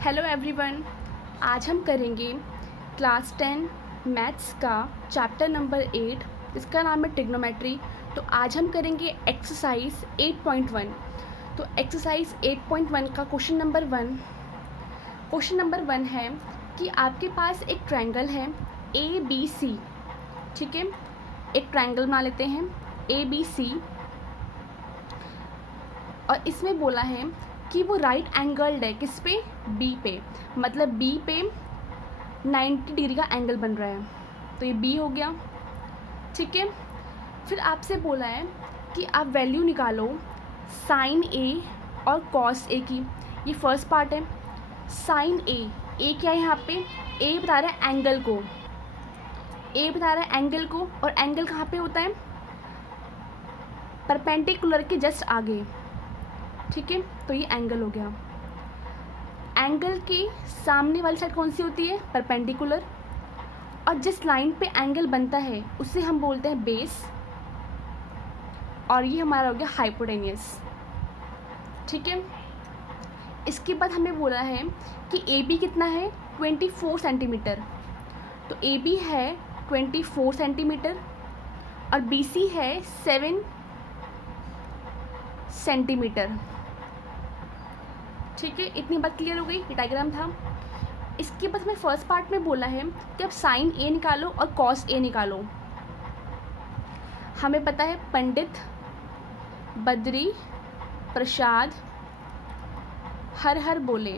Hello everyone, आज हम करेंगे क्लास 10 मैथ्स का चैप्टर नंबर 8। इसका नाम है ट्रिग्नोमेट्री। तो आज हम करेंगे एक्सरसाइज 8.1। तो एक्सरसाइज 8.1 का क्वेश्चन नंबर वन है कि आपके पास एक ट्रायंगल है ABC। ठीक है, एक ट्रायंगल बना लेते हैं ABC और इसमें बोला है कि वो राइट एंगल्ड है किस पे, बी पे। मतलब बी पे 90 डिग्री का एंगल बन रहा है, तो ये बी हो गया। ठीक है, फिर आपसे बोला है कि आप वैल्यू निकालो साइन ए और कॉस ए की। ये फर्स्ट पार्ट है। साइन ए क्या है यहाँ पे, ए बता रहा है एंगल को, ए बता रहा है एंगल को, और एंगल कहाँ पे होता है, परपेंडिकुलर के जस्ट आगे। ठीक है, तो ये एंगल हो गया। एंगल के सामने वाली साइड कौन सी होती है, परपेंडिकुलर। और जिस लाइन पे एंगल बनता है उसे हम बोलते हैं बेस, और ये हमारा हो गया हाइपोटेनियस। ठीक है, इसके बाद हमें बोला है कि ए बी कितना है, 24 सेंटीमीटर। तो ए बी है 24 सेंटीमीटर और बी सी है 7 सेंटीमीटर। ठीक है, इतनी बात क्लियर हो गई। ये डायग्राम था। इसके बाद हमें फर्स्ट पार्ट में बोला है कि अब साइन ए निकालो और कॉस ए निकालो। हमें पता है पंडित बद्री प्रसाद हर हर बोले।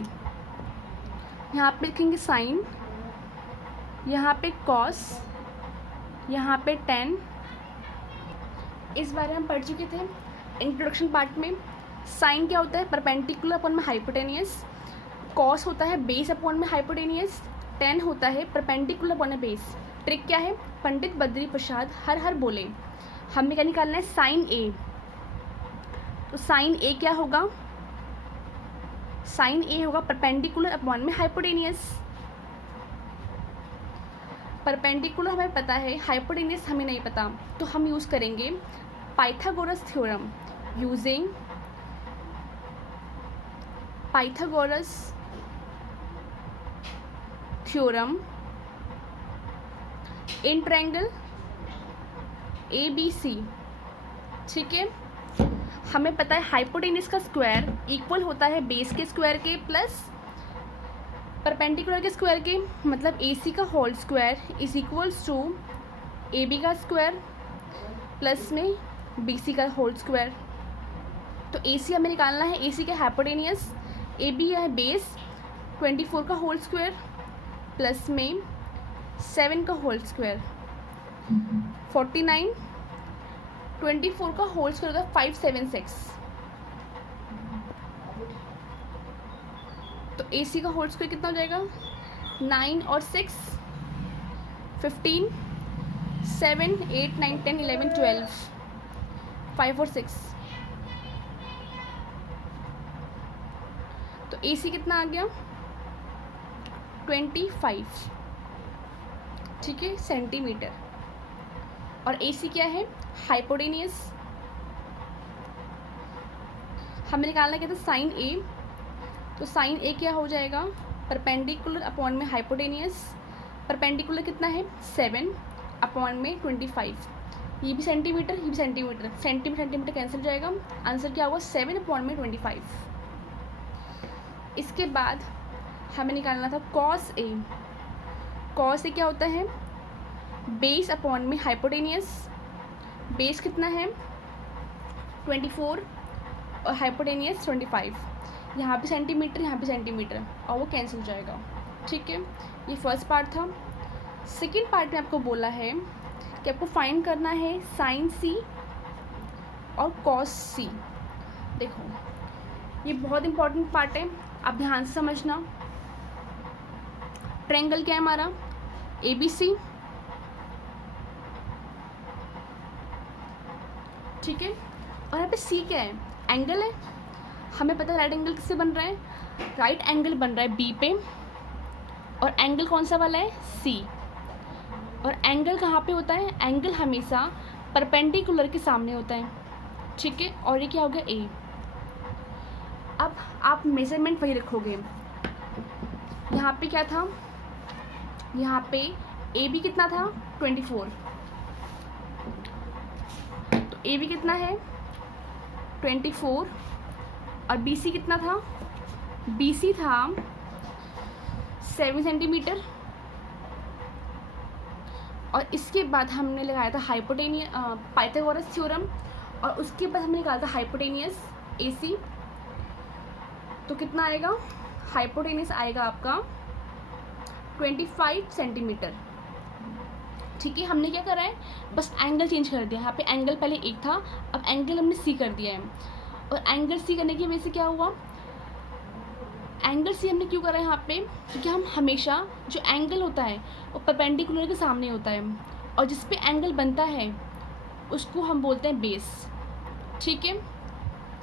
यहाँ पे लिखेंगे साइन, यहाँ पे कॉस, यहाँ पे 10। इस बारे में हम पढ़ चुके थे इंट्रोडक्शन पार्ट में। साइन क्या होता है, परपेंडिकुलर अपॉन में हाइपोटेनियस। कॉस होता है बेस अपॉन में हाइपोटेनियस। 10 होता है परपेंडिकुलर अपॉन में बेस। ट्रिक क्या है, पंडित बद्री प्रसाद हर हर बोले। हमें क्या निकालना है, साइन ए। तो साइन ए क्या होगा, साइन ए होगा परपेंडिकुलर अपॉन में हाइपोटेनियस। परपेंडिकुलर हमें पता है, हाइपोटेनियस हमें नहीं पता, तो हम यूज़ करेंगे Pythagoras theorem. Using Pythagoras theorem in triangle ABC। ठीक है, हमें पता है हाइपोटेनियस का स्क्वायर इक्वल होता है बेस के स्क्वायर के प्लस परपेंडिकुलर के स्क्वायर के। मतलब AC का whole square is equals to AB का स्क्वायर प्लस में BC का होल स्क्वायर। तो AC हमें निकालना है, AC का हाइपोटेनियस, AB है बेस 24 का होल स्क्वायर प्लस में 7 का होल स्क्वायर 49। 24 का होल स्क्वायर होगा 576। तो AC का होल स्क्वायर कितना हो जाएगा, 9 और 6 15, 7 8 9 10 11 12, 5 और 6। तो AC कितना आ गया, 25। ठीक है, सेंटीमीटर। और AC क्या है, हाइपोटेनियस। हमें निकालना क्या था, साइन A। तो साइन A क्या हो जाएगा, परपेंडिकुलर अपॉन में हाइपोटेनियस। परपेंडिकुलर कितना है, 7 अपॉन में 25। ये भी सेंटीमीटर, ये भी सेंटीमीटर, सेंटीमीटर कैंसिल हो जाएगा। आंसर क्या होगा, 7 अपॉन में 25। इसके बाद हमें निकालना था कॉस A। कॉस A क्या होता है, बेस अपॉन में हाइपोटेनियस। बेस कितना है, 24 और हाइपोटेनियस 25। यहाँ पे सेंटीमीटर, यहाँ पे सेंटीमीटर, और वो कैंसिल हो जाएगा। ठीक है, ये फर्स्ट पार्ट था। सेकेंड पार्ट में आपको बोला है कि आपको फाइंड करना है साइन C और कॉस C। देखो, ये बहुत इंपॉर्टेंट पार्ट है, आप ध्यान से समझना। ट्रायंगल क्या है हमारा, ABC। ठीक है, और यहाँ पे C क्या है, एंगल है। हमें पता है राइट एंगल किससे बन रहा है, राइट एंगल बन रहा है B पे, और एंगल कौन सा वाला है, C। और एंगल कहाँ पे होता है, एंगल हमेशा परपेंडिकुलर के सामने होता है। ठीक है, और ये क्या हो गया, A। अब आप मेजरमेंट वही रखोगे, यहाँ पे क्या था, यहाँ पे ए बी कितना था 24, तो ए बी कितना है 24 और बी सी कितना था, बी सी था 7 सेंटीमीटर। और इसके बाद हमने लगाया था हाइपोटेनियस पाइथागोरस थ्योरम, और उसके बाद हमने निकाला था हाइपोटेनियस ए सी। तो कितना आएगा, हाइपोटेनियस आएगा आपका 25 सेंटीमीटर। ठीक है, हमने क्या करा है, बस एंगल चेंज कर दिया। यहाँ पे एंगल पहले एक था, अब एंगल हमने सी कर दिया है। और एंगल सी करने की वजह से क्या हुआ, एंगल सी हमने क्यों करा है यहाँ पे, क्योंकि हम हमेशा जो एंगल होता है वो परपेंडिकुलर के सामने होता है, और जिस पे एंगल बनता है उसको हम बोलते हैं बेस। ठीक है,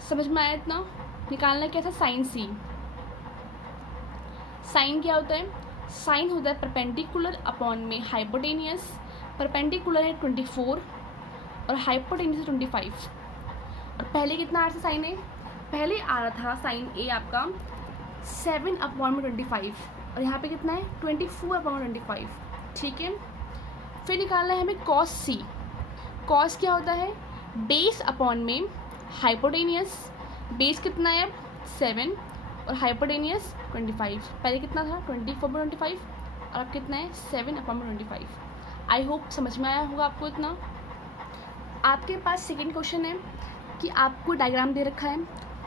समझ में आया इतना। निकालना क्या था, साइन सी। साइन क्या होता है, साइन होता है परपेंडिकुलर अपॉन में हाइपोटेनियस। परपेंडिकुलर है 24 और हाइपोटेनियस 25। और पहले कितना आ रहा था साइन ए, पहले आ रहा था साइन ए आपका 7/25, और यहाँ पे कितना है 24/25। ठीक है, फिर निकालना है हमें कॉस सी। कॉस क्या होता है, बेस अपॉन में हाइपोटेनियस। बेस कितना है 7 और हाइपोटेनियस 25। पहले कितना था 24/25 और अब कितना है 7/25। आई होप समझ में आया होगा आपको इतना। आपके पास सेकेंड क्वेश्चन है कि आपको डायग्राम दे रखा है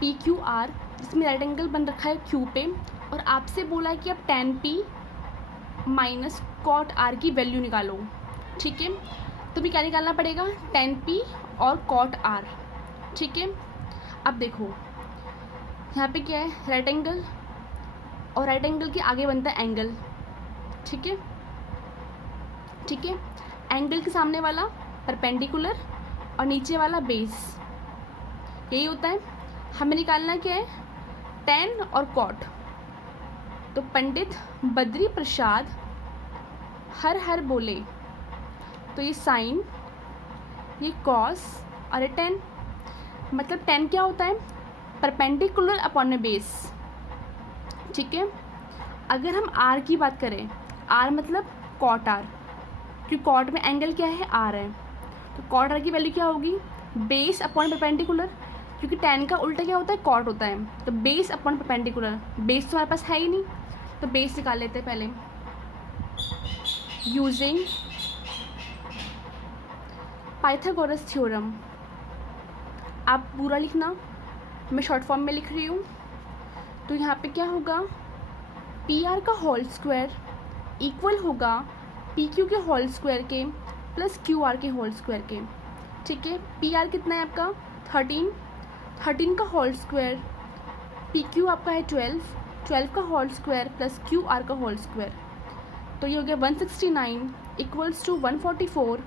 PQR, जिसमें राइट एंगल बन रखा है Q पे, और आपसे बोला है कि आप tan P minus cot R की वैल्यू निकालो। ठीक है, तो भी क्या निकालना पड़ेगा, tan P और cot R। ठीक है, अब देखो यहाँ पे क्या है, राइट एंगल, और राइट एंगल के आगे बनता है एंगल। ठीक है, ठीक है, एंगल के सामने वाला परपेंडिकुलर और नीचे वाला बेस, यही होता है। हमें निकालना क्या है, tan और cot। तो पंडित बद्री प्रसाद हर हर बोले, तो ये साइन, ये कॉस और ये tan। मतलब tan क्या होता है, परपेंडिकुलर अपॉन बेस। ठीक है, अगर हम r की बात करें, r मतलब cot r, क्योंकि cot में एंगल क्या है r है, तो cot r की वैल्यू क्या होगी, बेस अपॉन परपेंडिकुलर, क्योंकि tan का उल्टा क्या होता है, cot होता है। तो बेस अपॉन परपेंडिकुलर, बेस तो हमारे पास है ही नहीं, तो बेस निकाल लेते हैं पहले। यूजिंग पाइथागोरस थ्योरम, आप पूरा लिखना, मैं शॉर्ट फॉर्म में लिख रही हूँ। तो यहाँ पे क्या होगा, PR का होल स्क्वायर इक्वल होगा PQ के होल स्क्वायर के प्लस QR के होल स्क्वायर के। ठीक है, PR कितना है आपका 13 का होल स्क्वायर, PQ आपका है 12 का होल स्क्वायर प्लस QR का होल स्क्वायर। तो ये हो गया 169 इक्वल्स टू 144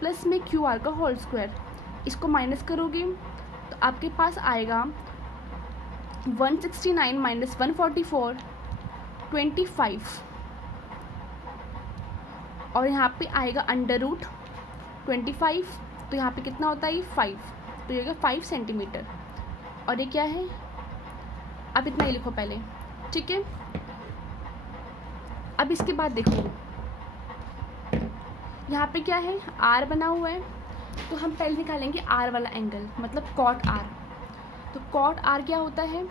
प्लस में QR का होल स्क्वायर। इसको माइनस करोगे तो आपके पास आएगा 169 माइनस 144 25, और यहाँ पे आएगा अंडर रूट 25, तो यहाँ पे कितना होता है 5, तो ये हो गया 5 सेंटीमीटर। और ये क्या है, अब इतना ही लिखो पहले। ठीक है, अब इसके बाद देखो यहाँ पे क्या है, R बना हुआ है, तो हम पहले निकालेंगे R वाला एंगल, मतलब cot R। तो cot R क्या होता है,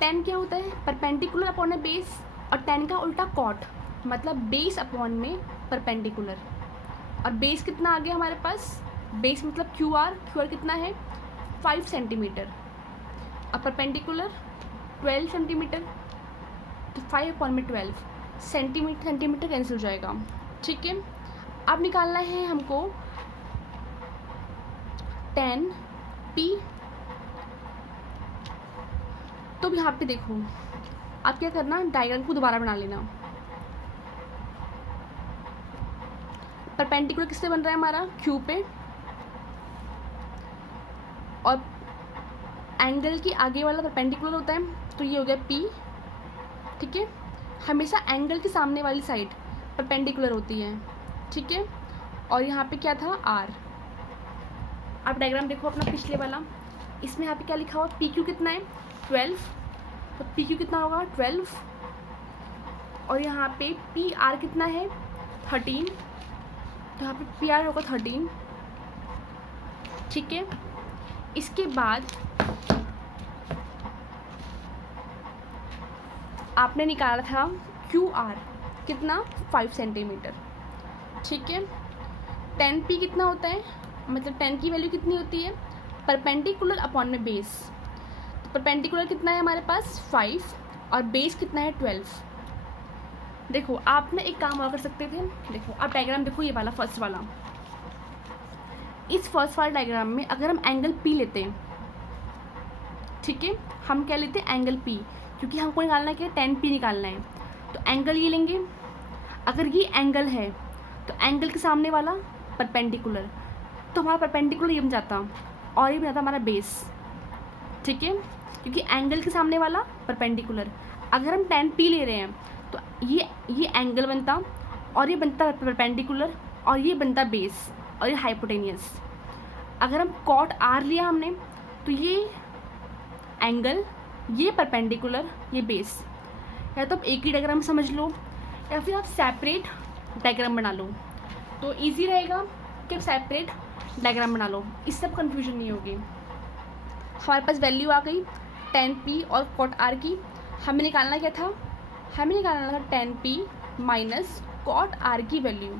tan क्या होता है, परपेंडिकुलर अपॉन ए बेस, और tan का उल्टा cot, मतलब बेस अपॉन में परपेंडिकुलर। और बेस कितना आ गया हमारे पास, बेस मतलब QR कितना है 5 सेंटीमीटर, और परपेंडिकुलर 12 सेंटीमीटर, तो 5/12 सेंटीमीटर कैंसिल हो जाएगा। ठीक है, अब निकालना है हमको tan P। तो यहाँ पे देखो, आप क्या करना, डायग्राम को दोबारा बना लेना। परपेंडिकुलर किससे बन रहा है हमारा, Q पे, और एंगल के आगे वाला परपेंडिकुलर होता है, तो ये हो गया P। ठीक है, हमेशा एंगल के सामने वाली साइड परपेंडिकुलर होती है। ठीक है, और यहाँ पे क्या था R। आप डायग्राम देखो अपना पिछले वाला, इसमें यहाँ पे क्या लिखा हुआ, PQ कितना है 12, तो पी क्यू कितना होगा 12, और यहाँ पे पी आर कितना है 13, तो यहाँ पे पी आर होगा 13। ठीक है, इसके बाद आपने निकाला था क्यू आर कितना 5 सेंटीमीटर। ठीक है, 10 पी कितना होता है, मतलब 10 की वैल्यू कितनी होती है परपेंडिकुलर अपॉन में बेस। तो परपेंडिकुलर कितना है हमारे पास 5 और बेस कितना है 12। देखो आप ना एक काम और कर सकते थे, देखो आप डायग्राम देखो, ये वाला फर्स्ट वाला, इस फर्स्ट वाले डायग्राम में अगर हम एंगल पी लेते हैं, ठीक है, हम क्या लेते हैं एंगल पी, क्योंकि हमको निकालना है कि 10 पी निकालना है, तो एंगल ये लेंगे। अगर ये एंगल है तो एंगल के सामने वाला परपेंडिकुलर, तो हमारा परपेंडिकुलर ये बन जाता और ये बन जाता हमारा बेस। ठीक है, क्योंकि एंगल के सामने वाला परपेंडिकुलर, अगर हम 10 पी ले रहे हैं तो ये एंगल बनता और ये बनता परपेंडिकुलर और ये बनता बेस और ये हाइपोटेनियस। अगर हम कॉट आर लिया हमने तो ये एंगल, ये परपेंडिकुलर, ये बेस। या तो आप एक ही डायग्राम समझ लो या फिर आप सेपरेट डायग्राम बना लो, तो इजी रहेगा कि आप सेपरेट डायग्राम बना लो, इससे अब कन्फ्यूजन नहीं होगी। हमारे पास वैल्यू आ गई 10 पी और कॉट आर की। हमें निकालना क्या था, हमें निकालना था 10 पी माइनस कॉट आर की वैल्यू।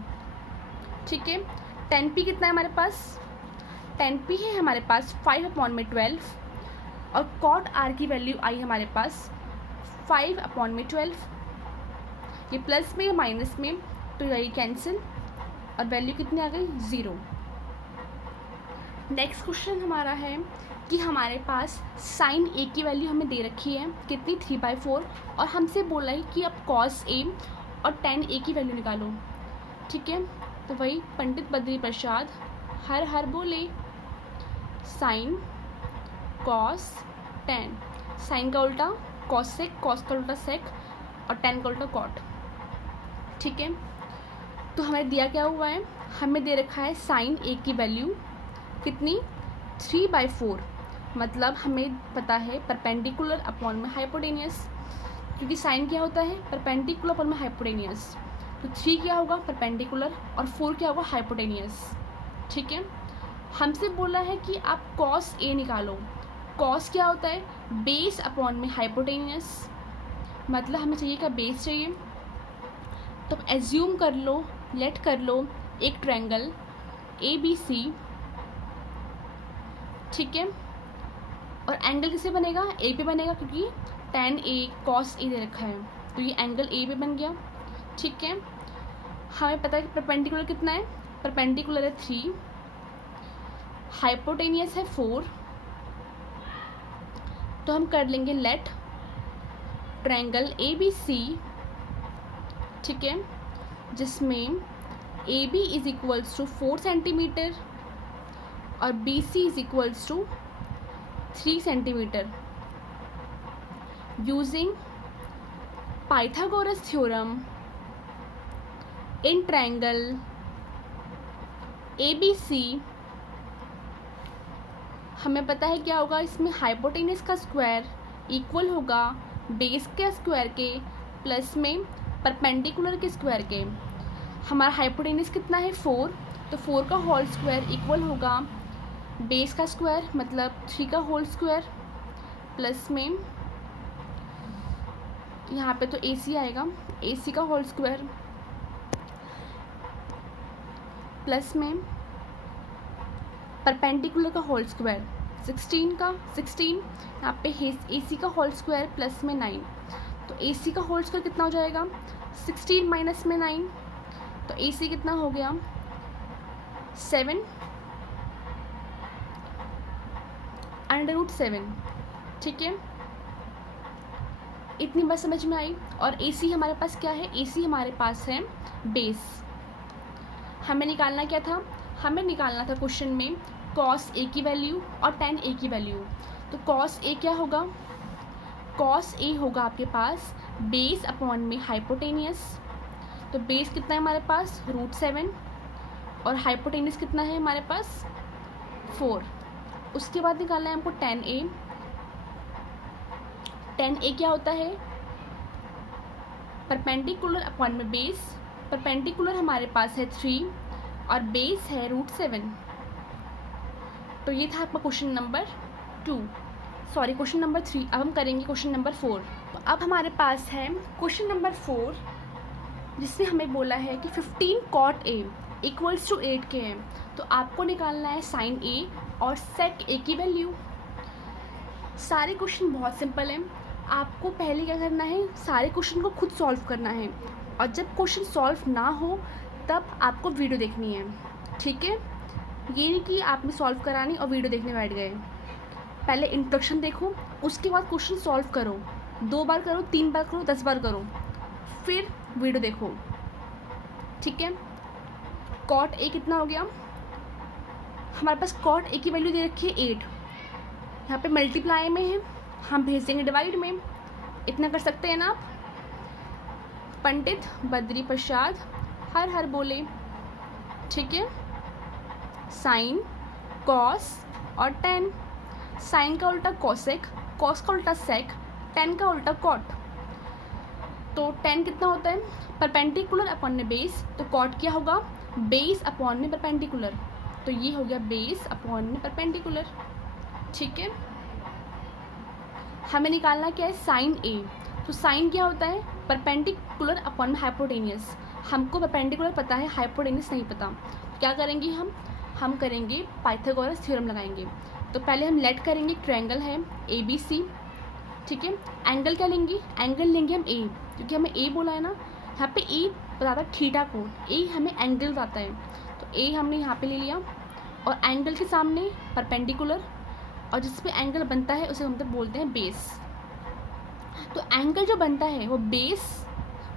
ठीक है, 10 पी कितना है हमारे पास, 10 पी है हमारे पास 5/12 और कॉट आर की वैल्यू आई हमारे पास 5/12। ये प्लस में माइनस में तो यही कैंसिल और वैल्यू कितनी आ गई 0। नेक्स्ट क्वेश्चन हमारा है कि हमारे पास साइन ए की वैल्यू हमें दे रखी है कितनी 3/4 और हमसे बोला है कि आप कॉस ए और tan ए की वैल्यू निकालो। ठीक है, तो वही पंडित बद्री प्रसाद हर हर बोले, साइन कॉस tan, साइन का उल्टा कॉसेक, कॉस का उल्टा सेक और tan का उल्टा कॉट। ठीक है, तो हमें दिया क्या हुआ है, हमें दे रखा है साइन ए की वैल्यू कितनी 3/4, मतलब हमें पता है परपेंडिकुलर अपॉन में हाइपोटेनियस, क्योंकि साइन क्या होता है परपेंडिकुलर अपॉन में हाइपोटेनियस। तो 3 क्या होगा परपेंडिकुलर और 4 क्या होगा हाइपोटेनियस। ठीक है, हमसे बोला है कि आप कॉस ए निकालो। कॉस क्या होता है बेस अपॉन में हाइपोटेनियस, मतलब हमें चाहिए क्या बेस चाहिए। तो एज्यूम कर लो, लेट कर लो एक ट्रायंगल ABC। ठीक है, और एंगल किसे बनेगा ए पे बनेगा, क्योंकि tan A cos A दे रखा है, तो ये एंगल ए पे बन गया। ठीक है, हमें पता है कि परपेंडिकुलर कितना है, परपेंडिकुलर है 3, हाइपोटेनियस है 4, तो हम कर लेंगे लेट ट्रायंगल ABC। ठीक है, जिसमें AB is equals to 4 centimetre और BC is equals to 3 centimetre. Using Pythagoras theorem in triangle ABC, हमें पता है क्या होगा, इसमें हाइपोटेनस का स्क्वायर इक्वल होगा बेस के स्क्वायर के प्लस में परपेंडिकुलर के स्क्वायर के। हमारा हाइपोटेनस कितना है 4, तो 4 का होल स्क्वायर इक्वल होगा बेस का स्क्वायर मतलब 3 का होल स्क्वायर प्लस में यहाँ पे तो AC आएगा, AC का होल स्क्वायर प्लस में परपेंडिकुलर का होल स्क्वायर 16 यहाँ पे AC का होल स्क्वायर प्लस में 9, तो AC का होल स्क्वायर कितना हो जाएगा 16 माइनस में 9, तो AC कितना हो गया 7/7। ठीक है, इतनी बात समझ में आई। और AC हमारे पास क्या है, AC हमारे पास है बेस। हमें निकालना क्या था, हमें निकालना था क्वेश्चन में cos A की वैल्यू और tan A की वैल्यू। तो cos A क्या होगा, cos A होगा आपके पास बेस अपॉन में हाइपोटेनियस, तो बेस कितना है हमारे पास √7 और हाइपोटेनियस कितना है हमारे पास 4। उसके बाद निकालना है हमको tan A। टेन ए क्या होता है, परपेंडिकुलर अपॉन में बेस, परपेंडिकुलर हमारे पास है 3 और बेस है √7। तो ये था आपका क्वेश्चन नंबर 3। अब हम करेंगे क्वेश्चन नंबर 4। तो अब हमारे पास है क्वेश्चन नंबर 4, जिसमें हमें बोला है कि 15 cot A इक्वल्स टू 8 के हैं। तो आपको निकालना है साइन ए और सेक ए की वैल्यू। सारे क्वेश्चन बहुत सिंपल हैं। आपको पहले क्या करना है, सारे क्वेश्चन को खुद सॉल्व करना है, और जब क्वेश्चन सॉल्व ना हो तब आपको वीडियो देखनी है, ठीक है। ये नहीं कि आपने सॉल्व करानी और वीडियो देखने बैठ गए। पहले इंट्रोडक्शन देखो, उसके बाद क्वेश्चन सॉल्व करो, 2 बार करो, 3 बार करो, 10 बार करो, फिर वीडियो देखो, ठीक है। कॉट ए कितना हो गया, हमारे पास कॉट ए की वैल्यू दे रखी है 8, यहाँ पे मल्टीप्लाई में है, हम भेज देंगे डिवाइड में। इतना कर सकते हैं ना आप। पंडित बद्री प्रसाद हर हर बोले, ठीक है। साइन, कॉस और टेन। साइन का उल्टा कॉसेक, कॉस का उल्टा सेक, टेन का उल्टा कॉट। तो टेन कितना होता है, परपेंडिकुलर अपॉन में बेस, तो कॉट क्या होगा, बेस अपॉन में परपेंडिकुलर। तो ये हो गया बेस अपॉन में परपेंडिकुलर, ठीक है। हमें निकालना क्या है, साइन ए। तो साइन क्या होता है, परपेंडिकुलर अपॉन में हाइपोटेनियस। हमको परपेंडिकुलर पता है, हाइपोटेनियस नहीं पता। तो क्या करेंगे हम करेंगे पाइथागोरस थ्योरम लगाएंगे। तो पहले हम लेट करेंगे, ट्रायंगल है ABC, ठीक है। एंगल क्या लेंगे, एंगल लेंगे हम ए, क्योंकि हमें ए बोला है ना। यहाँ पे ए बताता है थीटा को, ए हमें एंगल बताता है, तो ए हमने यहाँ पे ले लिया। और एंगल के सामने परपेंडिकुलर, और जिस पे एंगल बनता है उसे हम तो बोलते हैं बेस। तो एंगल जो बनता है वो बेस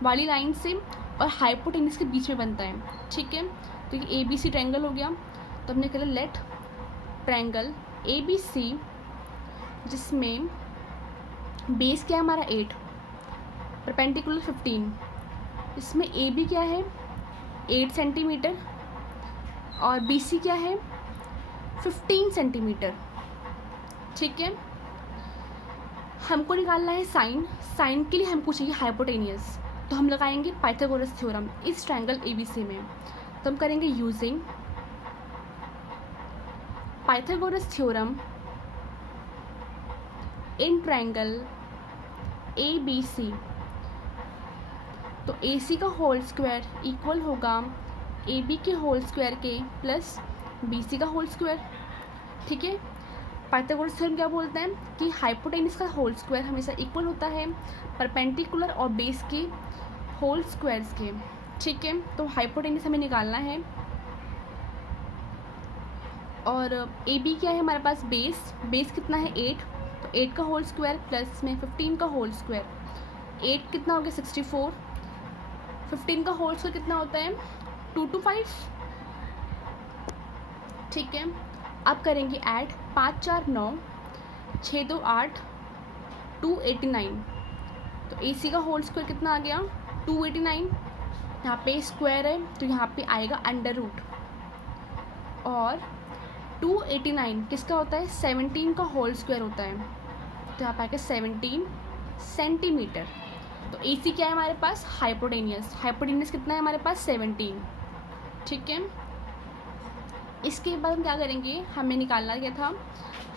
वाली लाइन से और हाइपोटेनियस के बीच में बनता है, ठीक है। तो ये ABC ट्रायंगल हो गया। तो हमने कहा लेट ट्रायंगल ABC, जिसमें बेस क्या है हमारा 8, परपेंडिकुलर 15, इसमें AB क्या है 8 सेंटीमीटर और BC क्या है 15 सेंटीमीटर, ठीक है। हमको निकालना है साइन, साइन के लिए हमको चाहिए हाइपोटेनियस। तो हम लगाएंगे पाइथागोरस थ्योरम इस ट्रायंगल ABC में। तो हम करेंगे using Pythagoras theorem in triangle ABC। तो AC का होल स्क्वायर इक्वल होगा AB के होल स्क्वायर के प्लस BC का होल स्क्वायर, ठीक है। पाइथागोरस थ्योरम क्या बोलते हैं कि हाइपोटेनियस का होल स्क्वायर हमेशा इक्वल होता है परपेंडिकुलर और बेस के होल स्क्वायर्स के, ठीक है। तो हाइपोटेनियस हमें निकालना है, और AB क्या है हमारे पास बेस, बेस कितना है 8, तो 8 का होल स्क्वायर प्लस में 15 का होल स्क्वायर, 8 कितना हो गया 64, 15 का होल स्क्वायर कितना होता है 2 to 5, ठीक है। अब करेंगे ऐड, 5 4 9, 6 2 8, 289। तो AC का होल स्क्वायर कितना आ गया 289, यहाँ पे स्क्वायर है तो यहाँ पे आएगा अंडर रूट, और 289 किसका होता है 17 का होल स्क्वायर होता है, तो यहाँ पे आएगा 17 सेंटीमीटर। तो AC क्या है हमारे पास हाइपोटेनियस, हाइपोटेनियस कितना है हमारे पास 17, ठीक है। इसके बाद हम क्या करेंगे, हमें निकालना क्या था,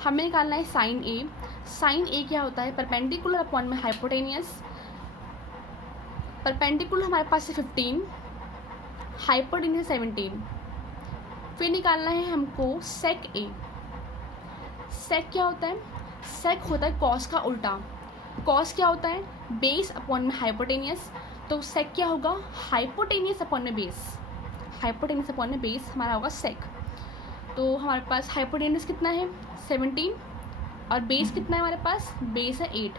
हमें निकालना है साइन ए। साइन ए क्या होता है परपेंडिकुलर अपॉन में हाइपोटेनियस। परपेंडिकुलर हमारे पास है 15, हाइपोटेनियस 17। फिर निकालना है हमको सेक ए। सेक क्या होता है, सेक होता है कॉस का उल्टा। कॉस क्या होता है बेस अपॉन में हाइपोटेनियस, तो सेक क्या होगा हाइपोटेनियस अपॉन में बेस, हाइपोटेनियस अपॉन में बेस हमारा होगा सेक। तो हमारे पास हाइपोटेनियस कितना है 17 और बेस कितना है हमारे पास, बेस है 8,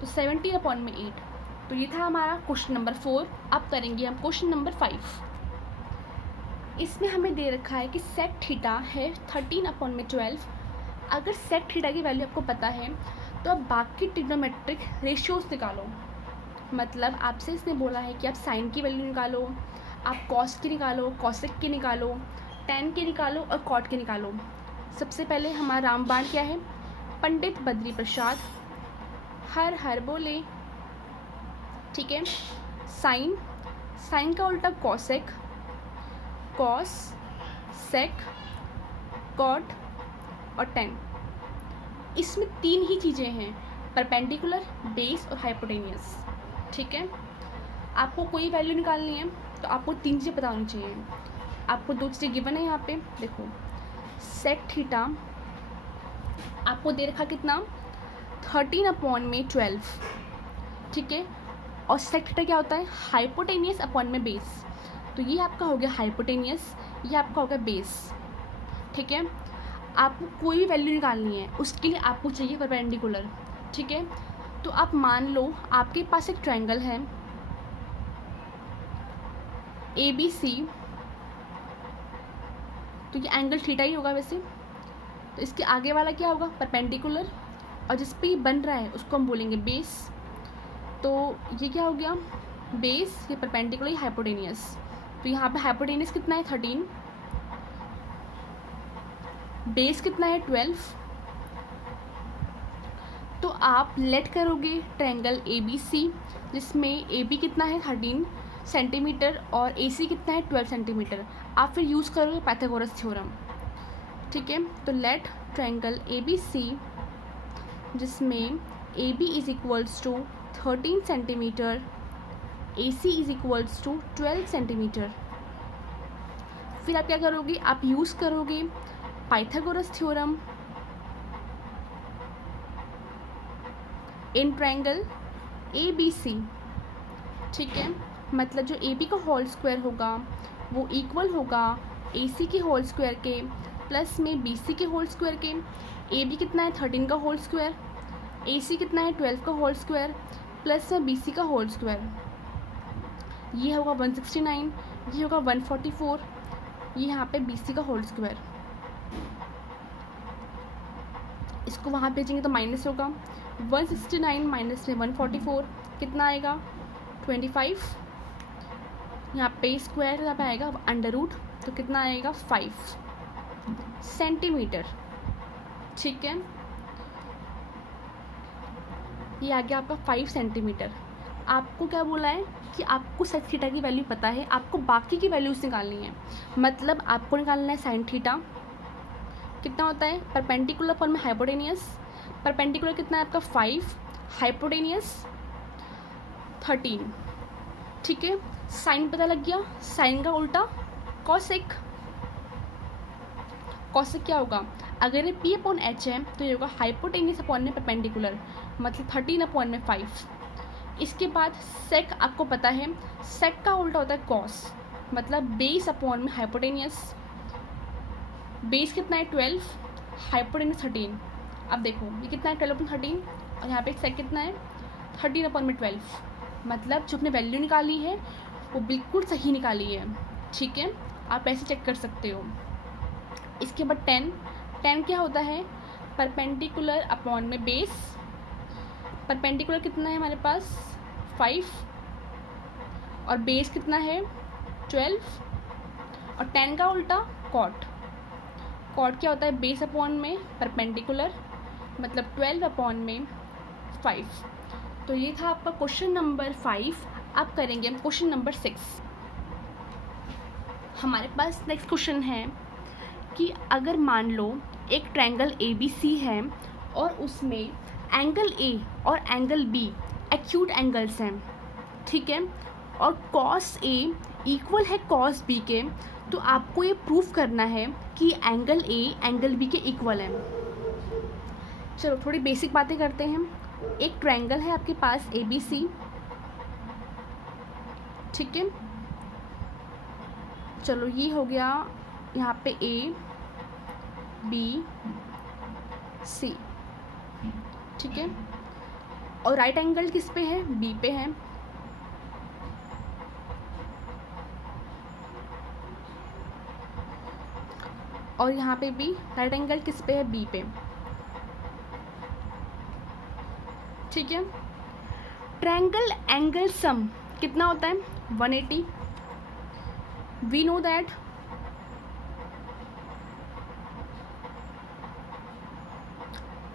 तो 17 अपॉन में 8। तो ये था हमारा क्वेश्चन नंबर 4। अब करेंगे हम क्वेश्चन नंबर 5। इसमें हमें दे रखा है कि सेक थीटा है 13 अपॉन में 12। अगर सेक थीटा की वैल्यू आपको पता है तो आप बाकी ट्रिग्नोमेट्रिक रेशियोज निकालो। मतलब आपसे इसने बोला है कि आप साइन की वैल्यू निकालो, आप कॉस की निकालो, कॉसेक की निकालो, टेन की निकालो और कॉट की निकालो। सबसे पहले हमारा रामबाण क्या है, पंडित बद्री प्रसाद हर हर बोले। ठीक है। साइन, साइन का उल्टा कॉसेक, कॉस, सेक, कॉट और टेन। इसमें तीन ही चीज़ें हैं, परपेंडिकुलर, बेस और हाइपोटेनियस। ठीक है। आपको कोई वैल्यू निकालनी है तो आपको तीन चीज़ें पता होनी चाहिए। आपको दो चीज़ें गिवन है यहाँ पे, देखो सेक थीटा आपको दे रखा कितना 13/12। ठीक है। और सेक थीटा क्या होता है, हाइपोटेनियस अपॉन में बेस। तो ये आपका हो गया हाइपोटेनियस, ये आपका हो गया बेस। ठीक है। आपको कोई भी वैल्यू निकालनी है उसके लिए आपको चाहिए परपेंडिकुलर। ठीक है। तो आप मान लो आपके पास एक ट्रायंगल है ABC, तो ये एंगल थीटा ही होगा वैसे। तो इसके आगे वाला क्या होगा, परपेंडिकुलर, और जिस पे ये बन रहा है उसको हम बोलेंगे बेस। तो ये क्या हो गया, बेस, ये परपेंडिकुलर, ये हाइपोटेनियस। तो यहाँ पे हाइपोटेनियस कितना है 13, बेस कितना है 12। तो आप लेट करोगे ट्रायंगल ABC, जिसमें AB कितना है 13 सेंटीमीटर और AC कितना है 12 सेंटीमीटर। आप फिर यूज़ करोगे पाइथागोरस थ्योरम। ठीक है। तो लेट ट्रायंगल ABC, जिसमें AB is equals to 13 centimetre, AC is equals to 12 centimetre. फिर आप क्या करोगे, आप यूज़ करोगे Pythagoras theorem in triangle ABC। ठीक है। मतलब जो AB का होल स्क्वायर होगा वो इक्वल होगा AC के होल स्क्वायर के प्लस में BC के होल स्क्वायर के। AB कितना है 13 का होल स्क्वायर, AC कितना है 12 का होल स्क्वायर प्लस में BC का होल स्क्वायर। ये होगा 169, ये होगा 144, ये यहाँ पे BC का होल स्क्वायर। इसको वहाँ भेजेंगे तो माइनस होगा, 169 माइनस में 144 कितना आएगा 25। यहाँ पे स्क्वायर यहाँ पे आएगा अंडर रूट, तो कितना आएगा 5 सेंटीमीटर। ठीक है। ये आ गया आपका 5 सेंटीमीटर। आपको क्या बोला है कि आपको सेक थीटा की वैल्यू पता है, आपको बाकी की वैल्यूज निकालनी है। मतलब आपको निकालना है साइन थीटा कितना होता है, परपेंडिकुलर पर में हाइपोटेनियस। परपेंडिकुलर कितना है आपका 5, हाइपोटेनियस 13। ठीक है। साइन पता लग गया, साइन का उल्टा कॉसेक। कॉसेक क्या होगा, अगर ये P/H है तो ये होगा हाइपोटेनियस अपॉन में परपेंडिकुलर, मतलब 13/5। इसके बाद सेक आपको पता है, सेक का उल्टा होता है कॉस, मतलब बेस अपॉन में हाइपोटेनियस। बेस कितना है 12, हाइपोटेनियस 13। अब देखो ये कितना है 12/13 और यहाँ पे सेक कितना है 13/12। मतलब जो अपने वैल्यू निकाली है वो बिल्कुल सही निकाली है। ठीक है। आप ऐसे चेक कर सकते हो। इसके बाद 10 क्या होता है, परपेंडिकुलर अपॉन में बेस। परपेंडिकुलर कितना है हमारे पास 5 और बेस कितना है 12, और 10 का उल्टा कॉट। कॉट क्या होता है, बेस अपॉन में परपेंडिकुलर, मतलब 12/5। तो ये था आपका क्वेश्चन नंबर 5। अब करेंगे हम क्वेश्चन नंबर 6। हमारे पास नेक्स्ट क्वेश्चन है कि अगर मान लो एक ट्रायंगल ABC है और उसमें एंगल A और एंगल B एक्यूट एंगल्स हैं। ठीक है। और कॉस A इक्वल है कॉस B के, तो आपको ये प्रूफ करना है कि एंगल A एंगल B के इक्वल है। चलो थोड़ी बेसिक बातें करते हैं। एक ट्रायंगल है आपके पास ABC। ठीक है। चलो ये हो गया यहाँ पे A B C। ठीक है। और राइट एंगल किस पे है, B पे है। और यहाँ पे भी राइट एंगल किस पे है, B पे। ठीक है। ट्रायंगल एंगल सम कितना होता है 180। वी नो दैट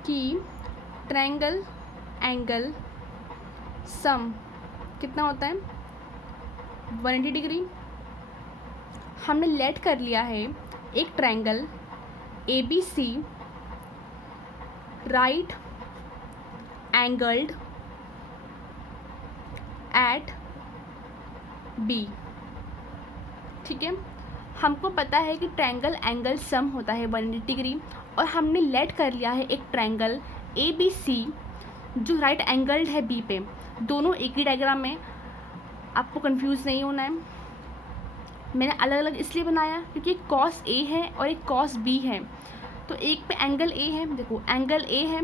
कि ट्रायंगल एंगल सम कितना होता है 180 डिग्री। हमने लेट कर लिया है एक triangle ABC right angled at B। ठीक है, हमको पता है कि ट्रायंगल एंगल सम होता है 180 डिग्री, और हमने लेट कर लिया है एक ट्रायंगल ABC जो राइट एंगल्ड है B पे। दोनों एक ही डायग्राम में, आपको कंफ्यूज नहीं होना है। मैंने अलग अलग इसलिए बनाया क्योंकि एक कॉस A है और एक कॉस B है। तो एक पे एंगल A है, देखो एंगल A है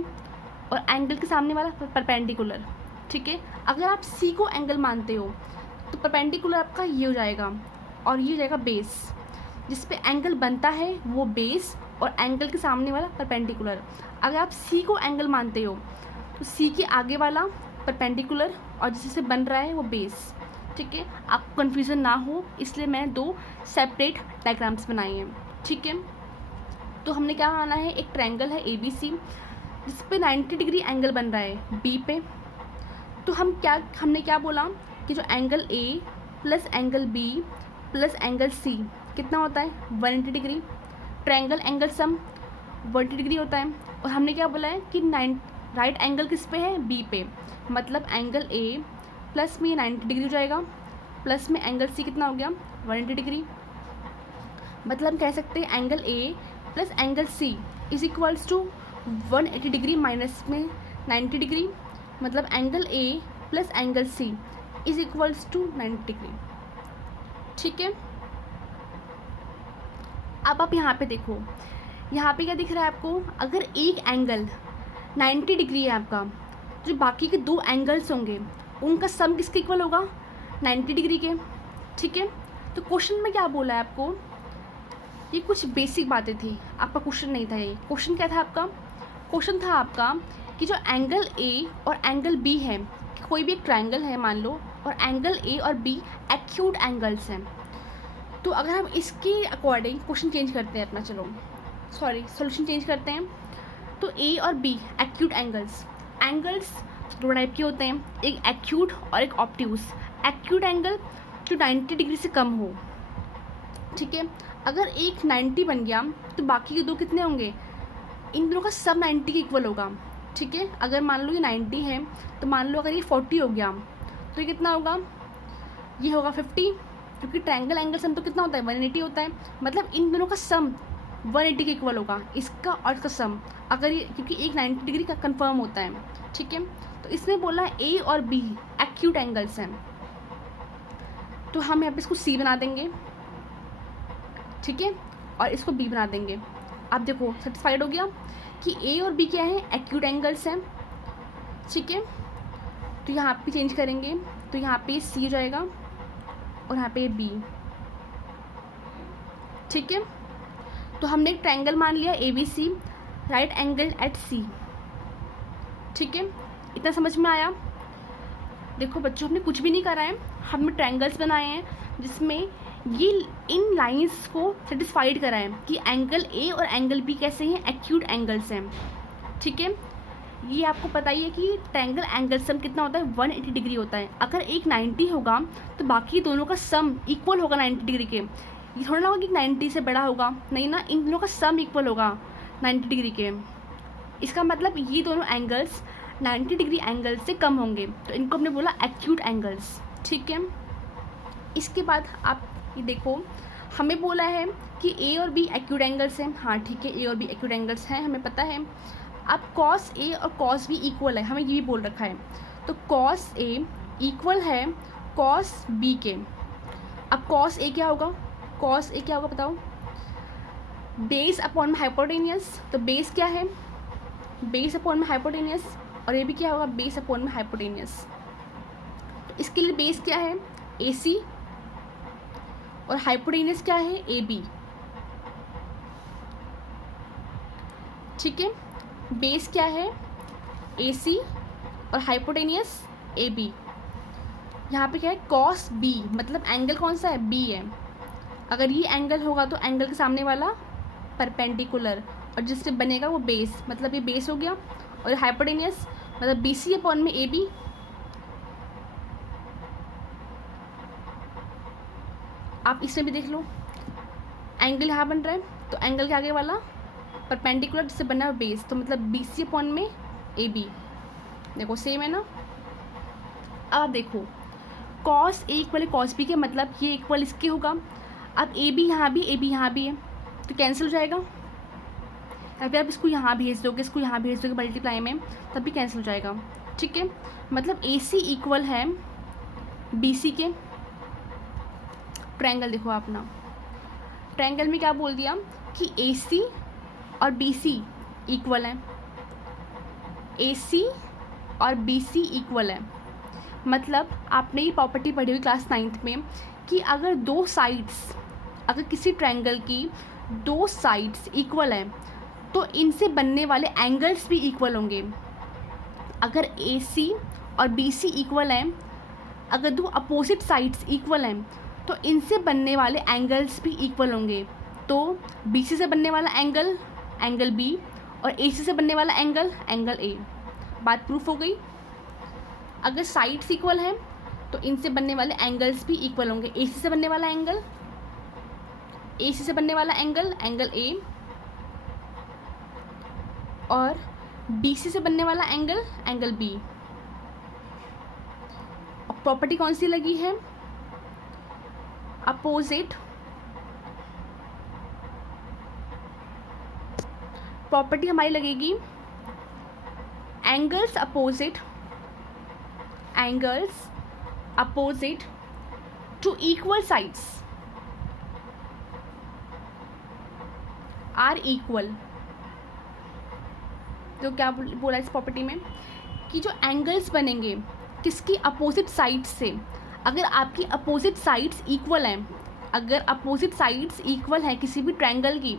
और एंगल के सामने वाला परपेंडिकुलर। ठीक है, अगर आप C को एंगल मानते हो तो परपेंडिकुलर आपका ये हो जाएगा और ये हो जाएगा बेस। जिस पे एंगल बनता है वो बेस और एंगल के सामने वाला परपेंडिकुलर। अगर आप C को एंगल मानते हो तो C के आगे वाला परपेंडिकुलर और जिससे बन रहा है वो बेस। ठीक है, आपको कन्फ्यूज़न ना हो इसलिए मैंने 2 सेपरेट डायग्राम्स बनाए हैं। ठीक है, तो हमने क्या बनाना है, एक ट्रायंगल है ABC जिस पे 90 डिग्री एंगल बन रहा है B पे। तो हमने क्या बोला कि जो angle A plus angle B plus angle C कितना होता है 180 degree. Triangle angle sum 180 degree होता है। और हमने क्या बोला है कि राइट एंगल किस पे है B पे, मतलब एंगल A प्लस में 90 डिग्री हो जाएगा, प्लस में एंगल C कितना हो गया 180 डिग्री। मतलब हम कह सकते हैं angle A plus angle C is equals to 180 degree minus में 90 डिग्री, मतलब angle A plus angle C is equals to 90 degree. ठीक है, अब आप यहाँ पे देखो, यहाँ पे क्या दिख रहा है आपको, अगर एक एंगल 90 डिग्री है आपका, जो बाकी के 2 एंगल्स होंगे उनका सम किसके इक्वल होगा 90 डिग्री के। ठीक है, तो क्वेश्चन में क्या बोला है आपको, ये कुछ बेसिक बातें थी, आपका क्वेश्चन नहीं था। ये क्वेश्चन क्या था आपका, क्वेश्चन था आपका कि जो एंगल A और एंगल B है, कोई भी एक ट्रायंगल है मान लो, और एंगल A और B एक्यूट एंगल्स हैं। तो अगर हम इसके अकॉर्डिंग क्वेश्चन चेंज करते हैं अपना, चलो सॉल्यूशन चेंज करते हैं। तो A और B एक्यूट एंगल्स 2 टाइप के होते हैं, एक एक्यूट और एक ऑब्ट्यूस। एक्यूट एंगल जो 90 डिग्री से कम हो। ठीक है, अगर एक 90 बन गया तो बाकी के 2 कितने होंगे, इन दोनों का सब 90 के इक्वल होगा। ठीक है, अगर मान लो ये 90 है तो मान लो अगर ये 40 हो गया तो ये कितना होगा, ये होगा 50, क्योंकि ट्रायंगल एंगल सम तो कितना होता है 180 होता है। मतलब इन दोनों का सम 180 के इक्वल होगा, इसका और इसका सम, अगर ये, क्योंकि एक 90 डिग्री का कंफर्म होता है। ठीक है, तो इसमें बोला है A और B एक्यूट एंगल्स हैं, तो हम यहाँ पे इसको C बना देंगे। ठीक है, और इसको B बना देंगे। आप देखो सेटिस्फाइड हो गया कि A और B क्या है, एक्यूट एंगल्स हैं। ठीक है, तो यहाँ पे चेंज करेंगे तो यहाँ पे C हो जाएगा और यहाँ पे B। ठीक है, तो हमने एक ट्रायंगल मान लिया ABC right angle at C। ठीक है, इतना समझ में आया। देखो बच्चों, हमने कुछ भी नहीं करा है, हमने ट्रायंगल्स बनाए हैं जिसमें ये इन लाइंस को सेटिस्फाइड करा है कि एंगल A और एंगल B कैसे हैं, एक्यूट एंगल्स हैं। ठीक है, ये आपको पता ही है कि ट्रायंगल एंगल सम कितना होता है 180 डिग्री होता है। अगर एक 90 होगा तो बाकी दोनों का सम इक्वल होगा 90 डिग्री के। ये थोड़ा ना होगा कि 90 से बड़ा होगा, नहीं ना, इन दोनों का सम इक्वल होगा 90 डिग्री के। इसका मतलब ये दोनों एंगल्स 90 डिग्री एंगल से कम होंगे, तो इनको हमने बोला एक्यूट एंगल्स। ठीक है, इसके बाद आप ये देखो, हमें बोला है कि A और B एक्यूट एंगल्स हैं। हाँ ठीक है, A और B एक्यूट एंगल्स हैं, हमें पता है। अब cos A और cos B इक्वल है, हमें ये भी बोल रखा है। तो cos A इक्वल है cos B के। अब cos A क्या होगा, cos A क्या होगा बताओ, बेस अपॉन में हाइपोटेनियस। तो बेस क्या है, बेस अपॉन में हाइपोटेनियस, और ये भी क्या होगा, बेस अपॉन में हाइपोटेनियस। तो इसके लिए बेस क्या है AC और हाइपोटेनियस क्या है AB। ठीक है, बेस क्या है AC और हाइपोटेनियस AB। यहाँ पे क्या है cos B, मतलब एंगल कौन सा है, B है। अगर ये एंगल होगा तो एंगल के सामने वाला परपेंडिकुलर, और जिससे बनेगा वो बेस, मतलब ये बेस हो गया। और हाइपोटेनियस मतलब BC अपॉन में AB। आप इसमें भी देख लो, एंगल यहाँ बन रहा है, तो एंगल के आगे वाला परपेंडिकुलर जिससे बना है बेस, तो मतलब BC अपॉन में AB। देखो सेम है ना। अब देखो cos A equal cos B के मतलब ये इक्वल इसके होगा। अब AB यहाँ भी, AB यहाँ भी है, तो कैंसिल हो जाएगा। या फिर आप इसको यहाँ भेज दोगे, इसको यहाँ भेज दोगे मल्टीप्लाई में, तब भी कैंसिल हो जाएगा। ठीक है, मतलब AC इक्वल है BC के। ट्रायंगल देखो अपना, ट्रायंगल में क्या बोल दिया कि AC और BC इक्वल है, AC और BC इक्वल है। मतलब आपने ये प्रॉपर्टी पढ़ी हुई क्लास 9th में कि अगर दो साइड्स, अगर किसी ट्रायंगल की दो साइड्स इक्वल हैं तो इनसे बनने वाले एंगल्स भी इक्वल होंगे। अगर AC और BC इक्वल हैं, अगर दो अपोजिट साइड्स इक्वल हैं तो इनसे बनने वाले एंगल्स भी इक्वल होंगे। तो BC से बनने वाला एंगल एंगल B और AC से बनने वाला एंगल एंगल A। बात प्रूफ हो गई। अगर साइड्स इक्वल हैं तो इनसे बनने वाले एंगल्स भी इक्वल होंगे। AC से बनने वाला एंगल, AC से बनने वाला एंगल एंगल A, और BC से बनने वाला एंगल एंगल B। और प्रॉपर्टी कौन सी लगी है? अपोजिट। प्रॉपर्टी हमारी लगेगी angles opposite, angles opposite to equal sides are equal. तो क्या बोला इस प्रॉपर्टी में कि जो एंगल्स बनेंगे किसकी अपोजिट साइड्स से, अगर आपकी अपोजिट साइड्स इक्वल हैं, अगर अपोजिट साइड्स इक्वल हैं किसी भी ट्रायंगल की,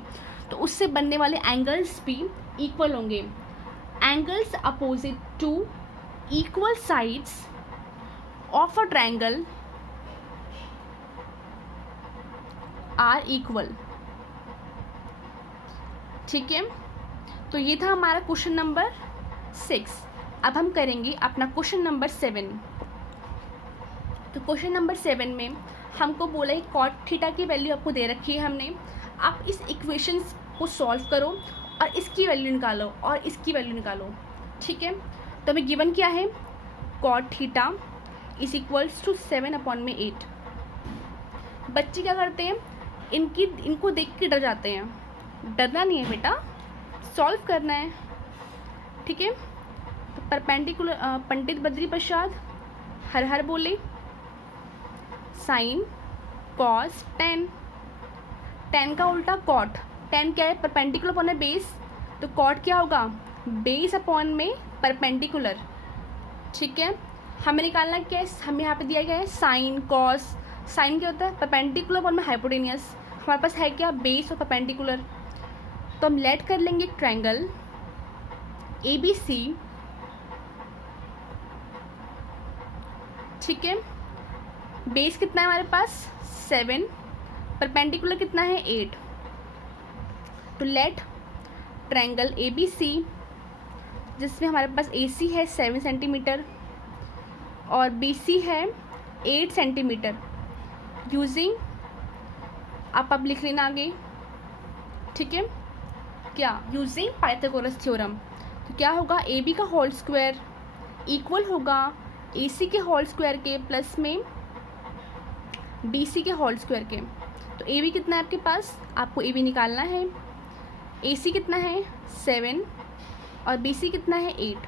तो उससे बनने वाले एंगल्स भी इक्वल होंगे। Angles opposite to equal sides of a triangle are equal. ठीक है, तो ये था हमारा क्वेश्चन नंबर 6। अब हम करेंगे अपना क्वेश्चन नंबर 7। तो क्वेश्चन नंबर 7 में हमको बोला है कॉट थीटा की वैल्यू आपको दे रखी है हमने। आप इस इक्वेशंस को सॉल्व करो और इसकी वैल्यू निकालो और इसकी वैल्यू निकालो। ठीक है, तो हमें गिवन क्या है, cot theta is equals to 7/8। बच्चे क्या करते हैं, इनको देख के डर जाते हैं। डरना नहीं है बेटा, सॉल्व करना है। ठीक है, तो परपेंडिकुलर पंडित बद्री प्रसाद हर हर बोले, साइन कॉस टेन, टेन का उल्टा कॉट। टेन क्या है, परपेंडिकुलर अपॉन है बेस, तो कॉट क्या होगा, बेस अपॉन में परपेंडिकुलर। ठीक है, हमें निकालना क्या है, हमें यहाँ पे दिया गया है साइन कॉस। साइन क्या होता है, परपेंडिकुलर अपॉन में हाइपोटेनियस। हमारे पास है क्या, बेस और परपेंडिकुलर। तो हम लेट कर लेंगे ट्रायंगल ABC। ठीक है, बेस कितना है हमारे पास 7, परपेंडिकुलर कितना है 8। तो लेट ट्रायंगल ABC जिसमें हमारे पास AC है 7 सेंटीमीटर और BC है 8 सेंटीमीटर, यूजिंग आप लिख लेना आगे। ठीक है, क्या, यूजिंग पाइथागोरस थ्योरम। तो क्या होगा, AB का होल स्क्वायर इक्वल होगा AC के होल स्क्वायर के प्लस में BC के होल स्क्वायर के। तो AB कितना है आपके पास, आपको AB निकालना है। AC कितना है 7 और BC कितना है 8।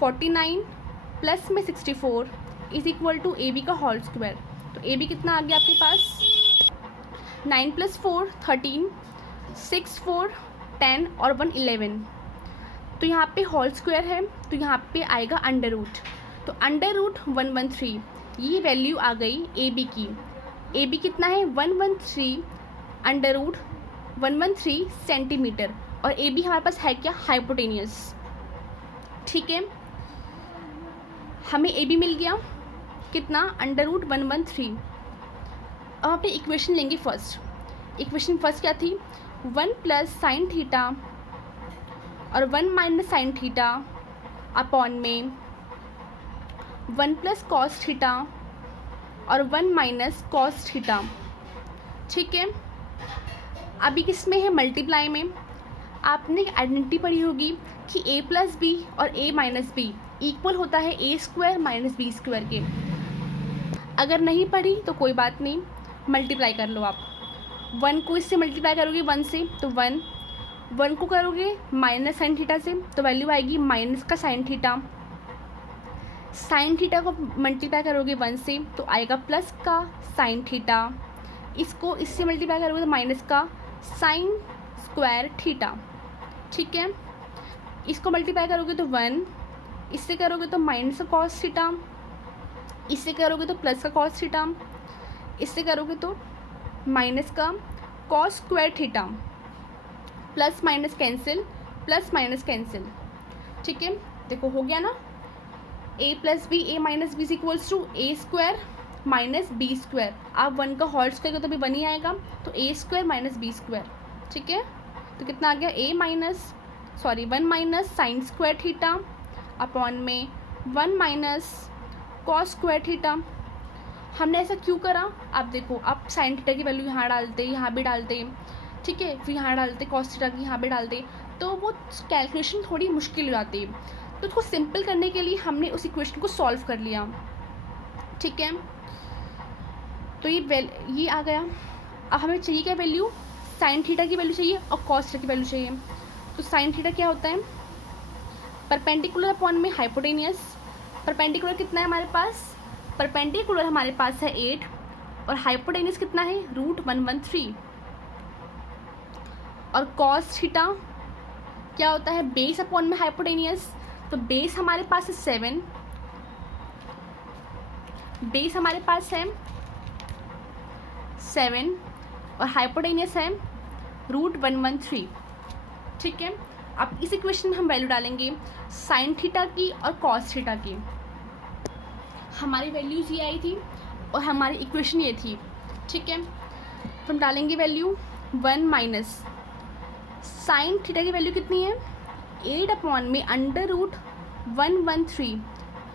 49 प्लस में 64 इज इक्वल टू AB का होल स्क्वायर। तो AB कितना आ गया आपके पास, 9 + 4 13, 6 4 10 और 1 11। तो यहाँ पे होल स्क्वायर है तो यहाँ पे आएगा अंडर रूट, तो अंडर रूट 113। ये वैल्यू आ गई AB की। AB कितना है 113 अंडर रूट 113 सेंटीमीटर, और AB हमारे पास है क्या, हाइपोटेनियस। ठीक है, हमें AB मिल गया कितना, अंडर रूट 113। अब अपनी इक्वेशन लेंगे फर्स्ट। इक्वेशन फर्स्ट क्या थी, 1 + sin थीटा और 1 - sin थीटा अपॉन में 1 प्लस कॉस थीटा और 1 माइनस कॉस थीटा। ठीक है, अभी किस में है, मल्टीप्लाई में। आपने आइडेंटिटी पढ़ी होगी कि a प्लस बी और a माइनस बी इक्वल होता है a square minus b square के। अगर नहीं पढ़ी तो कोई बात नहीं, मल्टीप्लाई कर लो आप। 1 को इससे मल्टीप्लाई करोगे 1 से तो 1 को करोगे माइनस साइन थीटा से तो वैल्यू आएगी माइनस का साइन थीटा। साइन थीटा को मल्टीप्लाई करोगे 1 से तो आएगा प्लस का साइन थीटा। इसको इससे मल्टीप्लाई करोगे तो माइनस का साइन स्क्वायर थीटा। ठीक है, इसको मल्टीप्लाई करोगे तो 1, इससे करोगे तो माइनस का कॉस थीटा, इससे करोगे तो प्लस का कॉस थीटा, इससे करोगे तो माइनस का cos square theta. Plus minus cancel, plus minus cancel. ठीक है, देखो हो गया ना, a plus b a minus b equals to a square minus b square. आप 1 का होल स्क्वायर का तो भी 1 ही आएगा, तो ए स्क्वायर माइनस बी स्क्वायर। ठीक है, तो कितना आ गया, 1 minus sine square theta upon में 1 माइनस कॉस स्क्वायर थीटा। हमने ऐसा क्यों करा, आप देखो, आप साइन थीटा की वैल्यू यहाँ डालते, यहाँ भी डालते, ठीक है, फिर यहाँ डालते कॉस थीटा की, यहाँ भी डालते, तो वो कैलकुलेशन थोड़ी मुश्किल हो जाती है। तो उसको सिंपल करने के लिए हमने उस इक्वेशन को सॉल्व कर लिया। ठीक है, तो ये आ गया। अब हमें चाहिए क्या वैल्यू, साइन थीटा की वैल्यू चाहिए और कॉस थीटा की वैल्यू चाहिए। तो साइन थीटा क्या होता है, परपेंडिकुलर अपॉन में हाइपोटेनियस। परपेंडिकुलर कितना है हमारे पास, परपेंडिकुलर हमारे पास है 8 और हाइपोटेनियस कितना है, √113। और कॉस थीटा क्या होता है, बेस अपॉन में हाइपोटेनियस। तो बेस हमारे पास है 7, बेस हमारे पास है 7 और हाइपोटेनियस है √113। ठीक है, अब इस इक्वेशन में हम वैल्यू डालेंगे साइन थीटा की और कॉस थीटा की। हमारी वैल्यूज ये आई थी और हमारी इक्वेशन ये थी। ठीक है, तो हम डालेंगे वैल्यू 1 माइनस साइन थीटा की वैल्यू कितनी है, 8 अपॉन में √113,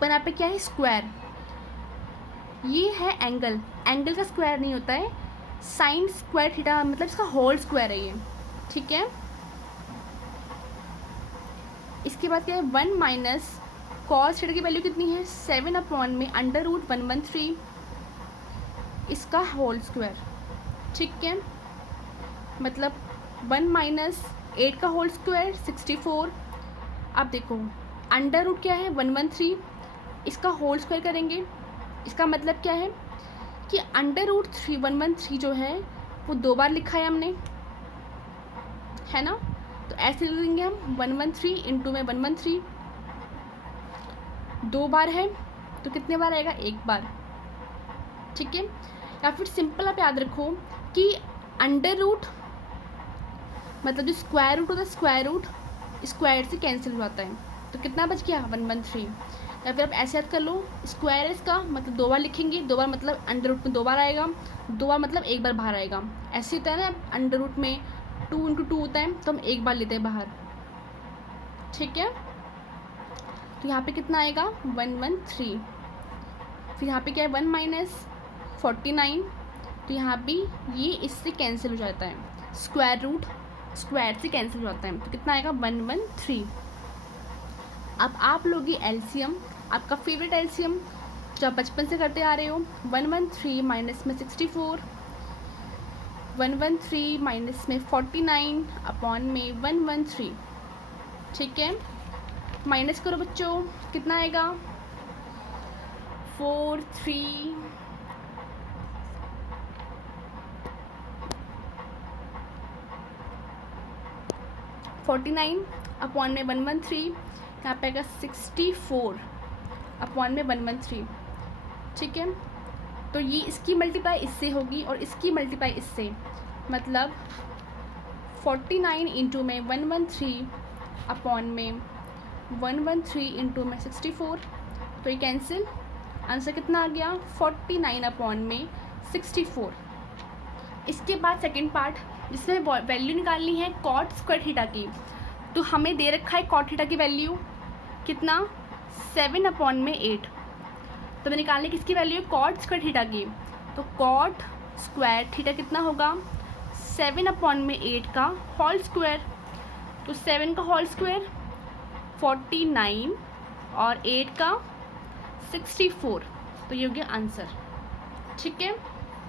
पर यहाँ पे क्या है, स्क्वायर। ये है एंगल, एंगल का स्क्वायर नहीं होता है, साइन स्क्वायर थीटा मतलब इसका होल स्क्वायर है ये। ठीक है, इसके बाद क्या है, 1 माइनस कॉस थीटा की वैल्यू कितनी है, 7 अपॉन में √113 इसका होल स्क्वायर। ठीक है, मतलब 1 माइनस 8 का होल स्क्वायर 64। अब देखो अंडर रूट क्या है, 113, इसका होल स्क्वायर करेंगे। इसका मतलब क्या है कि √113 जो है वो 2 बार लिखा है हमने, है ना, तो ऐसे लिख देंगे हम 113 इंटू में 113, 2 बार है तो कितने बार आएगा, 1 बार। ठीक है, या फिर सिंपल आप याद रखो कि अंडर रूट मतलब जो स्क्वायर रूट होता है, स्क्वायर रूट स्क्वायर से कैंसिल हो जाता है, तो कितना बच गया, 113। या फिर आप ऐसे याद कर लो, स्क्वायर इसका मतलब 2 बार लिखेंगे, 2 बार मतलब अंडर रूट में 2 बार आएगा, 2 बार मतलब 1 बार बाहर आएगा। ऐसे होता है ना, अंडर रूट में 2 × 2 होता है तो हम 1 बार लेते हैं बाहर। ठीक है, तो यहाँ पे कितना आएगा, 113। फिर यहाँ पे क्या है, 1 माइनस 49, तो यहाँ पे ये इससे कैंसिल हो जाता है, स्क्वायर रूट स्क्वायर से कैंसिल हो जाता है, तो कितना आएगा, 113। अब आप लोग ये एलसीएम, आपका फेवरेट एलसीएम जो आप बचपन से करते आ रहे हो, 113 माइनस में 64, 113 माइनस में 49 अपॉन में 113। ठीक है, माइनस करो बच्चों, कितना आएगा, 43 49 अपॉन में 113, यहाँ पे आएगा 64 अपॉन में 113। ठीक है, तो ये इसकी मल्टीप्लाई इससे होगी और इसकी मल्टीप्लाई इससे, मतलब 49 इंटू में 113 अपॉन में 113 इंटू में 64, तो ये कैंसिल, आंसर कितना आ गया, 49 अपॉन में 64। इसके बाद सेकंड पार्ट जिसमें वैल्यू निकालनी है कॉट स्क्वायर थीटा की। तो हमें दे रखा है कॉट थीटा की वैल्यू कितना 7/8। तो मैं निकालने किसकी वैल्यू है, कॉट स्क्वायर थीटा की। तो कॉट स्क्वायर थीटा कितना होगा 7/8 का होल स्क्वायर। तो 7 का होल स्क्वायर 49 और 8 का 64। तो ये हो गया आंसर। ठीक है।